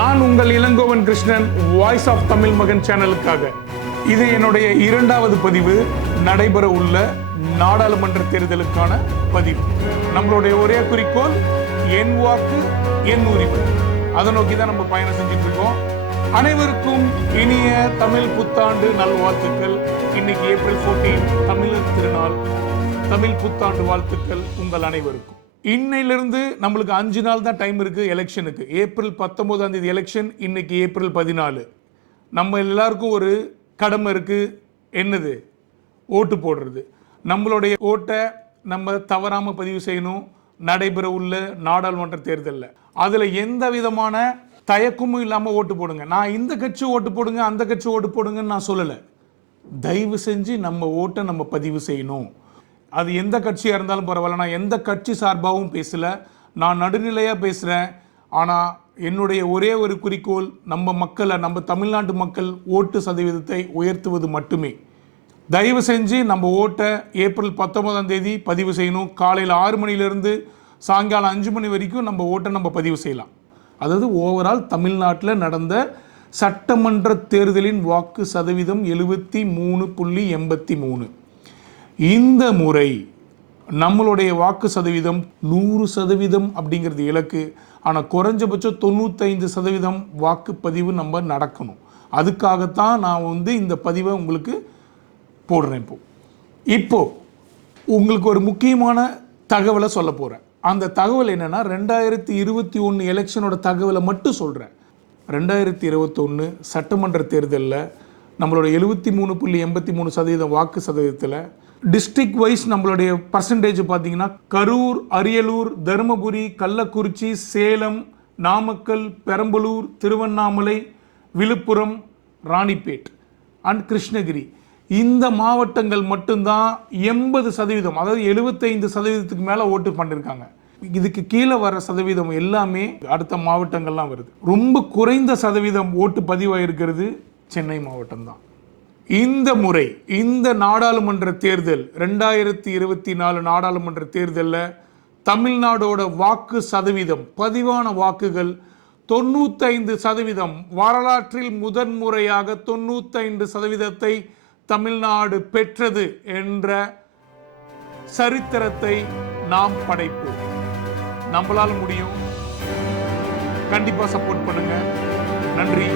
நான் உங்கள் Elangovan Krishnan, voice of Tamil மகன் சேனலுக்காக. இது என்னுடைய 2வது பதிவு, நடைபெற உள்ள நாடாளுமன்ற தேர்தலுக்கான பதிவு. நம்மளுடைய ஒரே குறிக்கோள் என் வாக்கு என் உரிமை. அதை நோக்கி தான் நம்ம பயணம் செஞ்சுட்டு இருக்கோம். அனைவருக்கும் இனிய தமிழ் புத்தாண்டு நல்வாழ்த்துக்கள். இன்னைக்கு ஏப்ரல் 14 தமிழர் திருநாள். தமிழ் புத்தாண்டு வாழ்த்துக்கள் உங்கள் அனைவருக்கும். இன்னையிலிருந்து நம்மளுக்கு 5 நாள் தான் டைம் இருக்கு எலெக்ஷனுக்கு. ஏப்ரல் 19ஆம் தேதி எலெக்ஷன், இன்னைக்கு ஏப்ரல் 14. நம்ம எல்லாருக்கும் ஒரு கடமை இருக்கு. என்னது? ஓட்டு போடுறது. நம்மளுடைய ஓட்டை நம்ம தவறாம பதிவு செய்யணும். நடைபெற உள்ள நாடாளுமன்ற தேர்தலில் அதுல எந்த விதமான தயக்கமும் இல்லாம ஓட்டு போடுங்க. நான் இந்த கட்சி ஓட்டு போடுங்க, அந்த கட்சி ஓட்டு போடுங்கன்னு நான் சொல்லலை. தயவு செஞ்சு நம்ம ஓட்டை நம்ம பதிவு செய்யணும். அது எந்த கட்சியாக இருந்தாலும் பரவாயில்ல. நான் எந்த கட்சி சார்பாகவும் பேசலை, நான் நடுநிலையாக பேசுகிறேன். ஆனால் என்னுடைய ஒரே ஒரு குறிக்கோள் நம்ம மக்களை, நம்ம தமிழ்நாட்டு மக்கள் ஓட்டு சதவீதத்தை உயர்த்துவது மட்டுமே. தயவு செஞ்சு நம்ம ஓட்டை ஏப்ரல் 19ஆம் தேதி பதிவு செய்யணும். காலையில் 6 மணிலேருந்து சாயங்காலம் 5 மணி வரைக்கும் நம்ம ஓட்டை நம்ம பதிவு செய்யலாம். அதாவது ஓவரால் தமிழ்நாட்டில் நடந்த சட்டமன்ற தேர்தலின் வாக்கு சதவீதம் 73.83. இந்த முறை நம்மளுடைய வாக்கு சதவீதம் 100% அப்படிங்கிறது இலக்கு. ஆனால் குறைஞ்சபட்சம் 95% வாக்குப்பதிவு நம்ம நடக்கணும். அதுக்காகத்தான் நான் இந்த பதிவை உங்களுக்கு போடுறேன். இப்போ உங்களுக்கு ஒரு முக்கியமான தகவலை சொல்ல போகிறேன். அந்த தகவல் என்னென்னா, 2021 எலெக்ஷனோட தகவலை மட்டும் சொல்கிறேன். 2021 சட்டமன்ற தேர்தலில் நம்மளோட 73.83% வாக்கு சதவீதத்தில் டிஸ்ட்ரிக்ட் வைஸ் நம்மளுடைய பர்சன்டேஜ் பார்த்தீங்கன்னா, கரூர், அரியலூர், தருமபுரி, கள்ளக்குறிச்சி, சேலம், நாமக்கல், பெரம்பலூர், திருவண்ணாமலை, விழுப்புரம், ராணிப்பேட் அண்ட் கிருஷ்ணகிரி, இந்த மாவட்டங்கள் மட்டும்தான் 80%, அதாவது 75%க்கு மேலே ஓட்டு பண்ணியிருக்காங்க. இதுக்கு கீழே வர சதவீதம் எல்லாமே அடுத்த மாவட்டங்கள்லாம் வருது. ரொம்ப குறைந்த சதவீதம் ஓட்டு பதிவாயிருக்கிறது சென்னை மாவட்டம் தான். இந்த முறை இந்த நாடாளுமன்ற தேர்தல் 2024 நாடாளுமன்ற தேர்தலில் தமிழ்நாடோட வாக்கு சதவீதம், பதிவான வாக்குகள் 95%. வரலாற்றில் முதன்முறையாக 95%ஐ தமிழ்நாடு பெற்றது என்ற சரித்திரத்தை நாம் படைப்போம். நம்மளால முடியும். கண்டிப்பா சப்போர்ட் பண்ணுங்க. நன்றி.